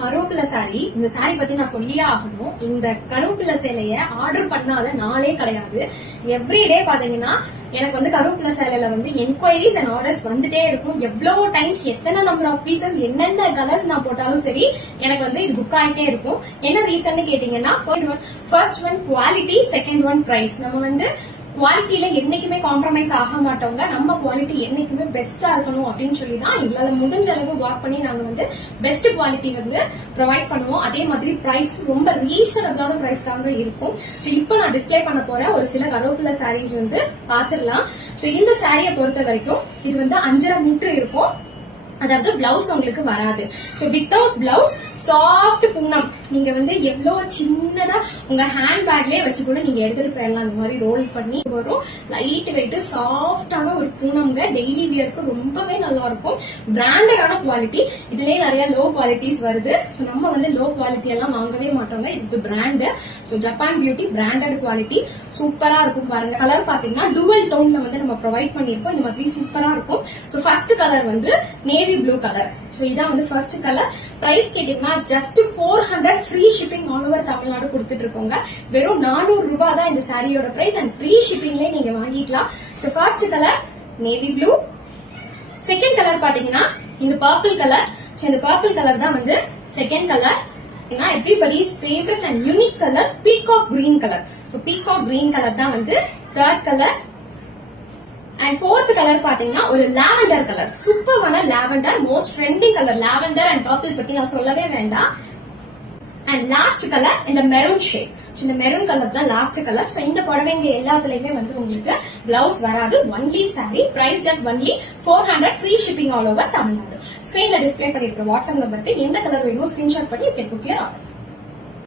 கருவேப்பிலை சாரி. இந்த சாரி பத்தி நான் சொல்லியே ஆகணும். இந்த கருவேப்பிலை சேலைய ஆர்டர் பண்ணாத நாளே கிடையாது. எவ்ரிடே பாத்தீங்கன்னா எனக்கு வந்து கருவேப்பிலை சேலையில வந்து என்கொயரிஸ் அண்ட் ஆர்டர்ஸ் வந்துட்டே இருக்கும். எவ்வளவு டைம்ஸ் எத்தனை நம்பர் ஆஃப் பீசஸ் என்னென்ன கலர்ஸ் நான் போட்டாலும் சரி எனக்கு வந்து இது புக் ஆகிட்டே இருக்கும். என்ன ரீசன் கேட்டீங்கன்னா, first one quality, second one price. நம்ம வந்து குவாலிட்டியில என்னைக்குமே காம்ப்ரமைஸ் ஆக மாட்டோங்க. நம்ம குவாலிட்டி என்னைக்குமே பெஸ்டா இருக்கணும் அப்படின்னு சொல்லி தான் எங்களால முடிஞ்ச அளவு ஒர்க் பண்ணி நாங்க வந்து பெஸ்ட் குவாலிட்டி வந்து ப்ரொவைட் பண்ணுவோம். அதே மாதிரி பிரைஸ் ரொம்ப ரீசனபிளான பிரைஸ் தாங்க இருக்கும். ஸோ இப்போ நான் டிஸ்பிளே பண்ண போற ஒரு சில கருவேப்பிலை சாரீஸ் வந்து பாத்துடலாம். ஸோ இந்த சாரியை பொறுத்த வரைக்கும் இது வந்து 5.5 மீட்டர் இருக்கும். அதாவது பிளவுஸ் உங்களுக்கு வராது. So without blouse soft Poonam. நீங்க வந்து எவ்வளவு சின்னதா உங்க ஹேண்ட் பேக்லயே வச்சு கூட நீங்க எடுத்துட்டு போயிடலாம். அந்த மாதிரி ரோல் பண்ணி வரும். லைட் வெயிட் சாஃப்டான ஒரு பூனம்ங்க. டெய்லி வியருக்கு ரொம்பவே நல்லா இருக்கும். பிராண்டடான குவாலிட்டி. இதுலயே நிறைய லோ குவாலிட்டிஸ் வருது. சோ நம்ம வந்து லோ குவாலிட்டி எல்லாம் வாங்கவே மாட்டோங்க. இது brand. So Japan beauty branded quality. சூப்பரா இருக்கும் பாருங்க. கலர் பாத்தீங்கன்னா டுவல் டோன்ல வந்து நம்ம ப்ரொவைட் பண்ணிருக்கோம். இந்த மாதிரி சூப்பரா இருக்கும். சோ ஃபர்ஸ்ட் கலர் வந்து நேவி ப்ளூ கலர். சோ இதான் வந்து ஃபர்ஸ்ட் கலர். பிரைஸ் கேட்டீங்கன்னா just 400 free shipping all over Tamil Nadu கொடுத்துட்டு இருக்கோங்க. வெறும் 400 ரூபாய் தான் இந்த சாரியோட பிரைஸ் அண்ட் ஃப்ரீ ஷிப்பிங்லயே நீங்க வாங்கிக்கலாம். So first colour navy blue. Second colour பாத்தீங்கன்னா இந்த பர்பிள் கலர். சோ இந்த பர்பிள் கலர் தான் வந்து second colour. everybody's favorite and unique color peacock green color. So peacock green color தான் வந்து third color. And fourth colour பாத்தீங்கன்னா ஒரு lavender colour. சூப்பரான lavender, most trending colour. Lavender and purple பத்தி நான் சொல்லவே வேண்டாம். அண்ட் லாஸ்ட் கலர் இந்த மெரூன் ஷேட். இந்த மெரூன் கலர் தான் லாஸ்ட் கலர். சோ இந்த புடவைங்க எல்லாத்துலயுமே வந்து உங்களுக்கு பிளவுஸ் வராது. Only sari. Price just only 400 free shipping all over Tamil Nadu. ஸ்கிரீன்ல டிஸ்பிளே பண்ணிருக்கிற வாட்ஸ்அப் நம்பருக்கு எந்த கலர் வேணுமோ ஸ்கிரீன்ஷாட் பண்ணி புக் யுவர் ஆர்டர்.